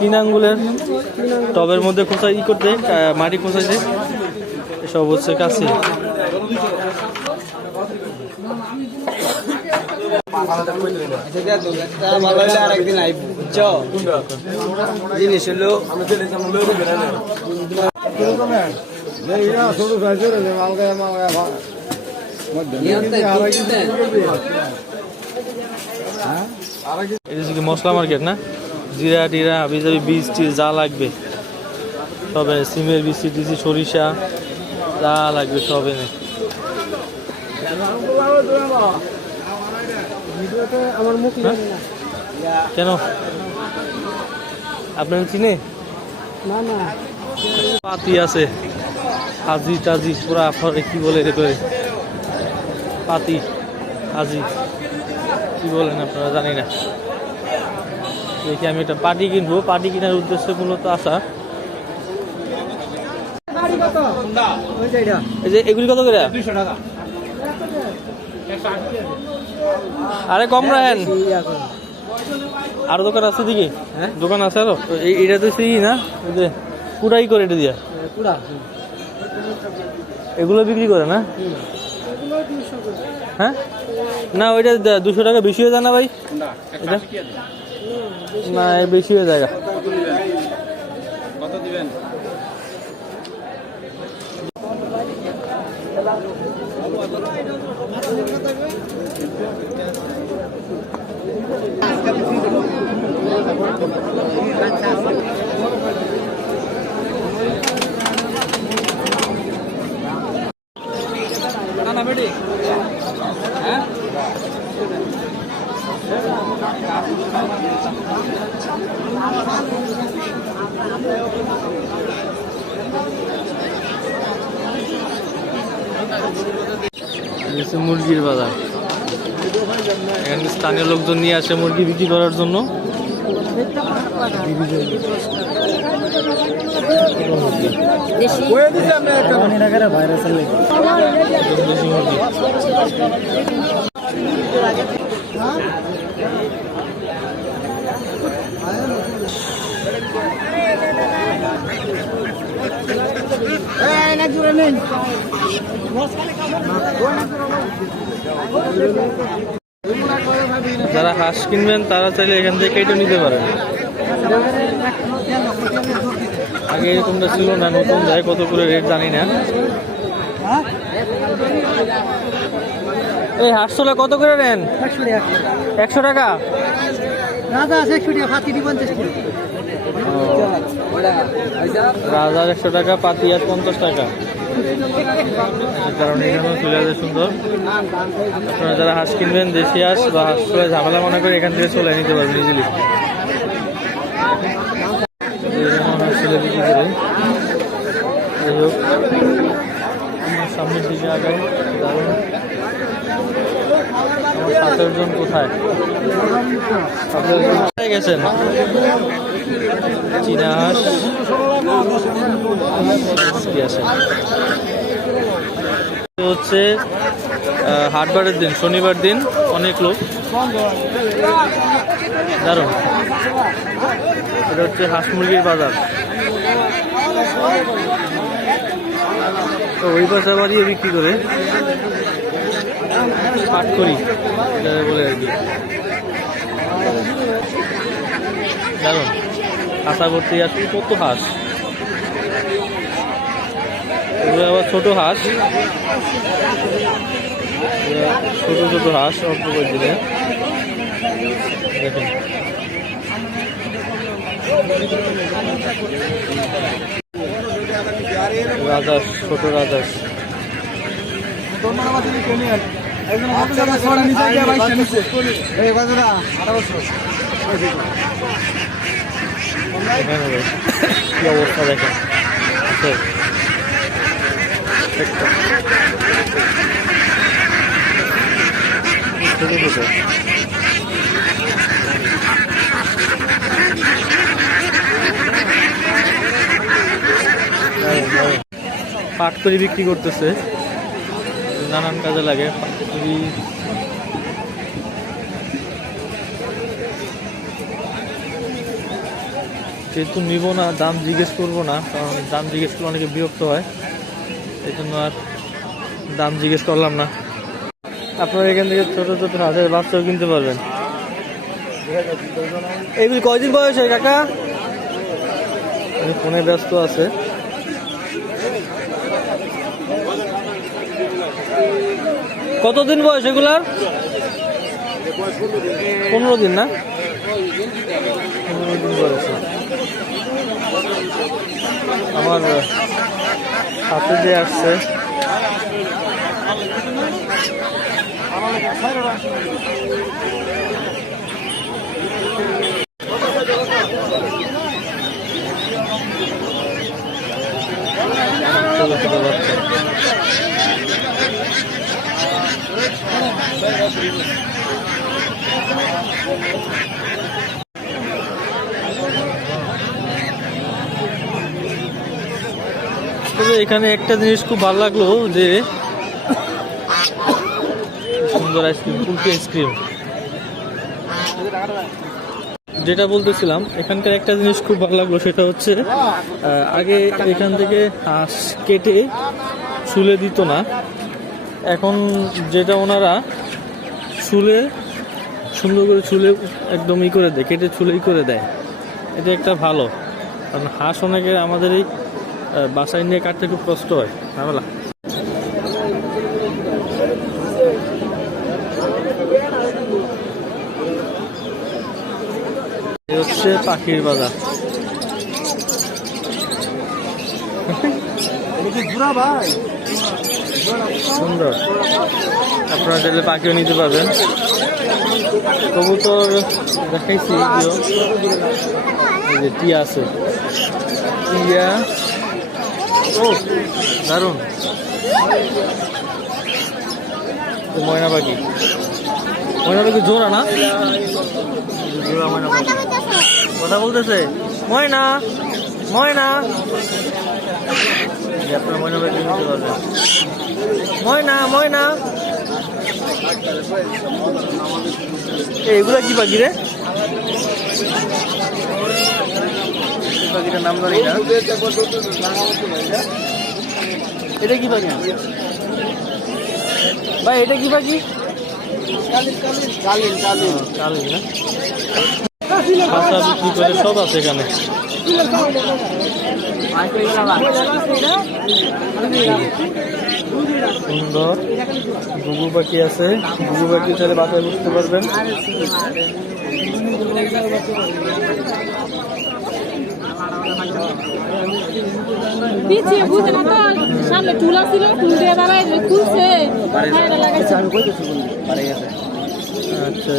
তিন আঙ্গুলের টবের মধ্যে খোঁচা করতে মাটি খোঁচাইছে এসব হচ্ছে কাছে জিনিস হলো মশলা মার্কেট না জিরা টিরা হাবি যাবি বীজ টিজ যা লাগবে সবে সিমের বীজ টিজি সরিষা যা লাগবে সবে নেই কেন আপনার চিনে পাতি আছে হাজি টাজি পুরা আপনার কি বলে রে করে পাতি হাজি কি বলেন আপনারা জানি না দেখি আমি একটা পাটি কিনবো পাটি কেনার উদ্দেশ্যে মূলত আসা এই যে এগুলি কত করে আরে কম রাখেন আরো দোকান আছে দিকে দোকান আছে আরো এটা তো সেই না ওই যে পুরাই করে এটা দিয়া এগুলো বিক্রি করে না হ্যাঁ না ওইটা 200 টাকা বেশি হয়ে যায় না ভাই না বেশি হয়ে যায় কত দিবেন না বেটি হ্যাঁ মুরগির বাজার এখানে স্থানীয় লোকজন নিয়ে আসে মুরগি বিক্রি করার জন্য যারা হাঁস কিনবেন তারা চাইলে এখান থেকে কেটে নিতে পারেন আগে এরকমটা ছিল না নতুন যায় কত করে রেট জানি না এই হাঁস তোলা কত করে নেন 100 টাকা রাজার 100 টাকা পাতি আর 50 টাকা কারণ এখানেও চলে আসে সুন্দর আপনারা যারা হাঁস কিনবেন দেশি হাঁস বা হাঁস চলে ঝামেলা মনে করে এখান থেকে চলে নিতে পারবেন ইজিলি হাঁস চলে বিক্রি করে যাই হোক সামনের দিকে আগাই দারুণ আমার 17 জন কোথায় আপনারা গেছেন চীনা হাঁস হচ্ছে হাটবারের দিন শনিবার দিন অনেক লোক দারুণ এটা হচ্ছে হাঁস মুরগির বাজার তো ওই পাশে বাড়িয়ে বিক্রি করে পাট করি এটা বলে আর কি দারুণ আশা করতে আসলে কত হাঁস এগুলো আবার ছোট হাঁস ছোট হাঁস অল্প করে দিলে দেখুন রাজাস ছোট রাজাস কি অবস্থা দেখেন পাট করে বিক্রি করতেছে নানান কাজে লাগে পাট করি যেহেতু নিব না, দাম জিজ্ঞেস করবো না, কারণ দাম জিজ্ঞেস করলে অনেকে বিরক্ত হয়, এই জন্য আর দাম জিজ্ঞেস করলাম না। আপনারা এখান থেকে ছোট ছোট হাঁসের বাচ্চাও কিনতে পারবেন। এইগুলি কয়দিন বয়স হয় কাকা? ফোনে ব্যস্ত আছে। কতদিন বয়স এগুলার? 15 দিন না? 15 দিন বয়স। আমার হাতে যে আসছে এখানে একটা জিনিস খুব ভালো লাগলো, যে সুন্দর আইসক্রিম, কুলফি আইসক্রিম। যেটা বলতেছিলাম, এখানকার একটা জিনিস খুব ভালো লাগলো, সেটা হচ্ছে আগে এখান থেকে হাঁস কেটে শুলে দিত না, এখন যেটা ওনারা শুলে সুন্দর করে চুলে একদম ই করে দেয়, কেটে চুলেই করে দেয়। এটা একটা ভালো, কারণ হাঁস অনেকে আমাদের এই বাসায় নিয়ে কাটতে খুব কষ্ট হয়, ঝামেলা। হচ্ছে পাখির বাজার। সুন্দর, আপনারা চাইলে পাখিও নিতে পারবেন। কবুতর দেখাইছি, এই যে টিয়া আছে, টিয়া, ও দারুন। ময়না পাখি, ময়না পাখি জোড়া না? জোড়া ময়না পাখি কথা বলতেছে, ময়না ময়না। আপনার ময়না পাখি নিতে পারবেন। ময়না ময়না, এগুলা কি পাখি রে? পাখিটার নাম জানি না। এটা কি পাখি ভাই? এটা কি পাখি? কালিন না? খাঁচা বিক্রি করে সব আছে এখানে। সুন্দর ঘুঘু পাখি আছে, ঘুঘু পাখি চাইলে বাসায় বুঝতে পারবেন। সামনে টুলা ছিল, টুল দিয়ে দাঁড়ায় খুলছে। আচ্ছা,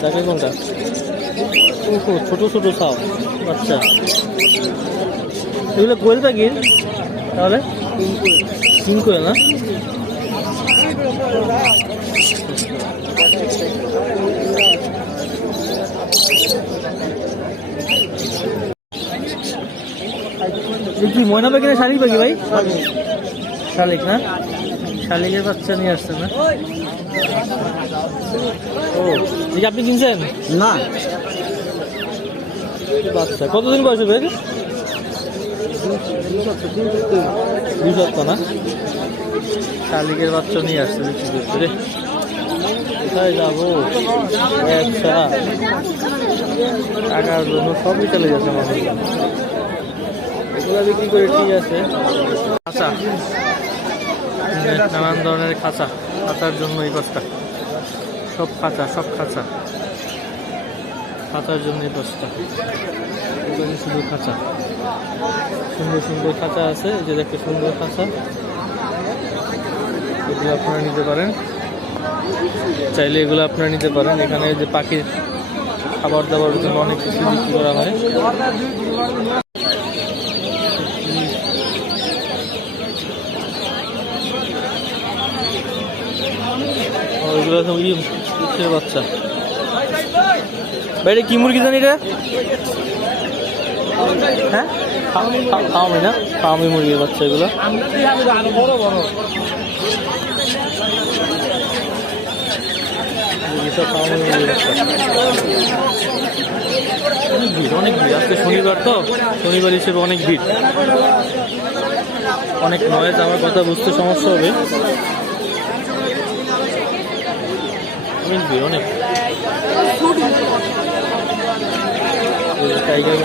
তাকে কোনটা? ছোট ছোট সাও, আচ্ছা। এগুলো কোয়েল পাখির তাহলে? তিন কোয়েল না? কি ময়না পাখি না শালিক পাখি ভাই? শালিক না? শালিকের বাচ্চা নিয়ে আসছে না? ও, আপনি কিনছেন না? বাচ্চা কতদিন বয়স হবে? 2 সপ্তাহ না? শালিকের বাচ্চা নিয়ে আসছে বিক্রি করতে রে। কোথায় যাবো? আচ্ছা, টাকার জন্য সবই চলে যাচ্ছে মানুষ। এগুলো বিক্রি করে ঠিক আছে। খাঁচা, নানান ধরনের খাঁচা, খাঁচার জন্য এই বস্তা, সব খাঁচা, সব খাঁচা, খাঁচার জন্য এই বস্তা। এগুলো শুধু খাঁচা, সুন্দর সুন্দর খাঁচা আছে, এই যে দেখতে সুন্দর খাঁচা, এগুলো আপনারা নিতে পারেন, চাইলে এগুলো আপনারা নিতে পারেন। এখানে যে পাখির খাবার দাবারের জন্য অনেক কিছু বিক্রি করা হয়। ওইগুলো সব ইটের বাচ্চা। বাইরে কি মুরগি জানি রে? হ্যাঁ, ফার্মি না? ফার্মি মুরগির বাচ্চা এগুলো। সব ফার্মে অনেক ভিড়, অনেক ভিড়। আজকে শনিবার তো, শনিবার হিসেবে অনেক ভিড়, অনেক নয়েজ, আমার কথা বুঝতে সমস্যা হবে। অনেক ভিড়, অনেক টাইগার।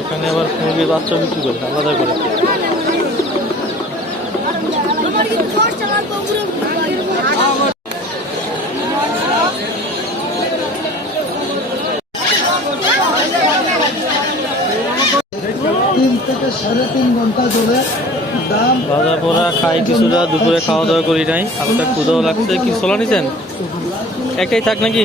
এখানে আবার মুরগির বাচ্চা বিক্রি করে আলাদা করে। বাজার পড়া খাই কিছুটা, দুপুরে খাওয়া দাওয়া করি নাই, হালকা ক্ষুধাও লাগছে। কি ছোলা নিছেন? একটাই থাক নাকি?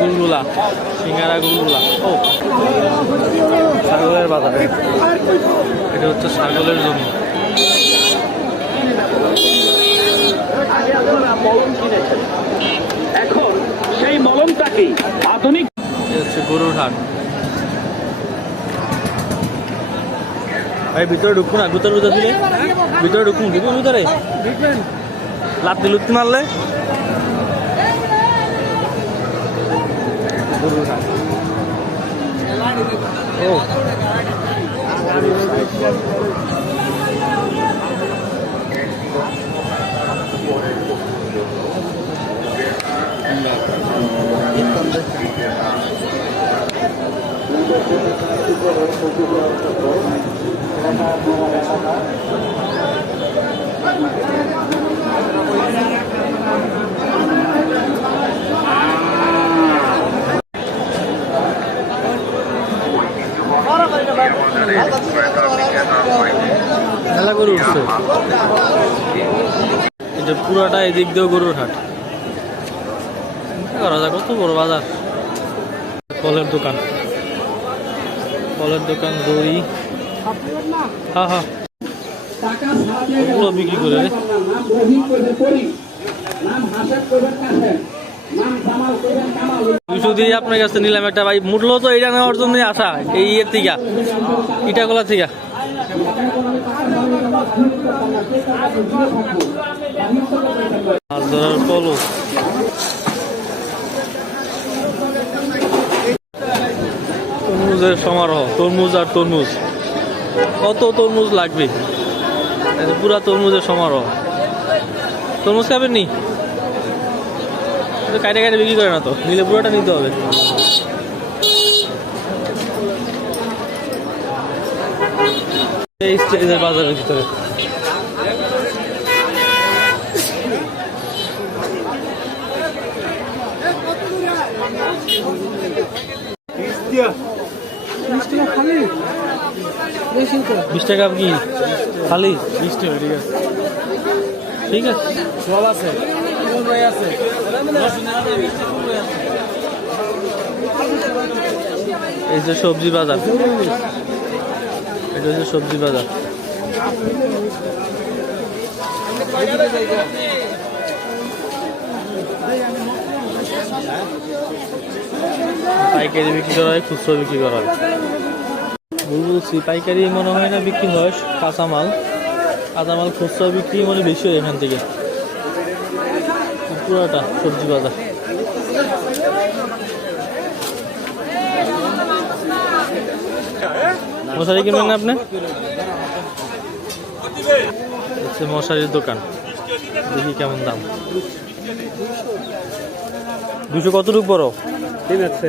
গুলগুলা, সিঙ্গারা গুলগুলা। ও, ছাগলের বাজার, এটা হচ্ছে ছাগলের জন্য। এখন সেই মলমটাকে আধুনিক হচ্ছে গরুর হাট। ভাই ভিতরে ঢুকুন না, ভিতরে ভিতরে দিলে ভিতরে ঢুকুন, ঢুকুন ভিতরে। লাত্তি লুত্তি মারলে গরুর হাট। ও, মেলা গরু উঠছে। এটা পুরাটা এদিক দিয়েও গরুর হাট। কত বড় বাজার। ফলের দোকান, ফলের দোকান, দই। হ্যাঁ হ্যাঁ, ওগুলো বিক্রি করে রে। দুশো দিয়ে আপনার কাছে নিলাম একটা। ভাই মূল্য তো এটা নেওয়ার জন্য আসা, এই ইয়ের থেকে, ইটাগোলা থেকে। মাছ ধরার পলো, তরমুজের সমারোহ, তরমুজ আর তরমুজ। কত তরমুজ লাগবে, পুরা তরমুজের সমারোহ। তরমুজ খাবেন নি? কাটে কাটে বিক্রি করে না তো, নিলে পুরোটা নিতে হবে। এই স্টেজের বাজারের ভিতরে বিশ টাকা কি খালি? 20 টাকা, ঠিক আছে, ঠিক আছে। জল আছে, আছে। এই যে সবজি বাজার, এটা হচ্ছে সবজি বাজার। পাইকারি বিক্রি করা হয়, খুচরো বিক্রি করা হয়। বলছি পাইকারি মনে হয় না বিক্রি হয়, কাঁচামাল। কাঁচামাল খুচরো বিক্রি মানে বেশি হয় এখান থেকে। পুরাটা সবজি বাজার। মশারি কিনবেন না আপনি? হচ্ছে মশারির দোকান, দেখি কেমন দাম। 200 কতটুকু বড়? ঠিক আছে,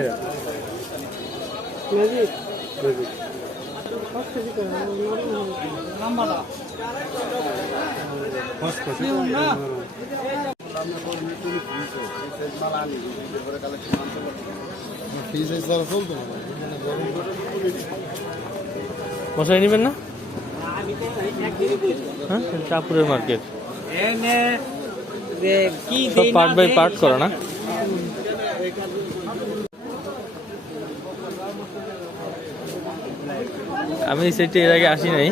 মশারি নেবেন না? হ্যাঁ, চাঁদপুরের মার্কেট সব পার্ট বাই পার্ট করা না। আমি এই সাইডে এর আগে আসি নাই,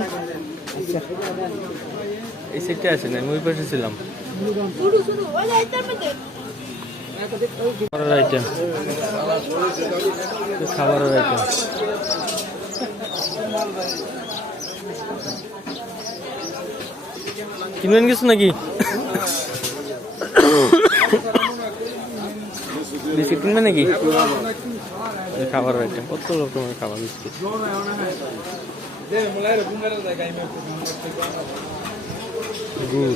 এই সাইডে আসেন, আমি ওই পাশে ছিলাম। খাবারের আইটেম, খাবারের আইটেম। কিনবেন কিছু নাকি? বিস্কিট কিনবেন নাকি? খাবারের আইটেম, কত রকমের খাবার, বিস্কিট, গুড়।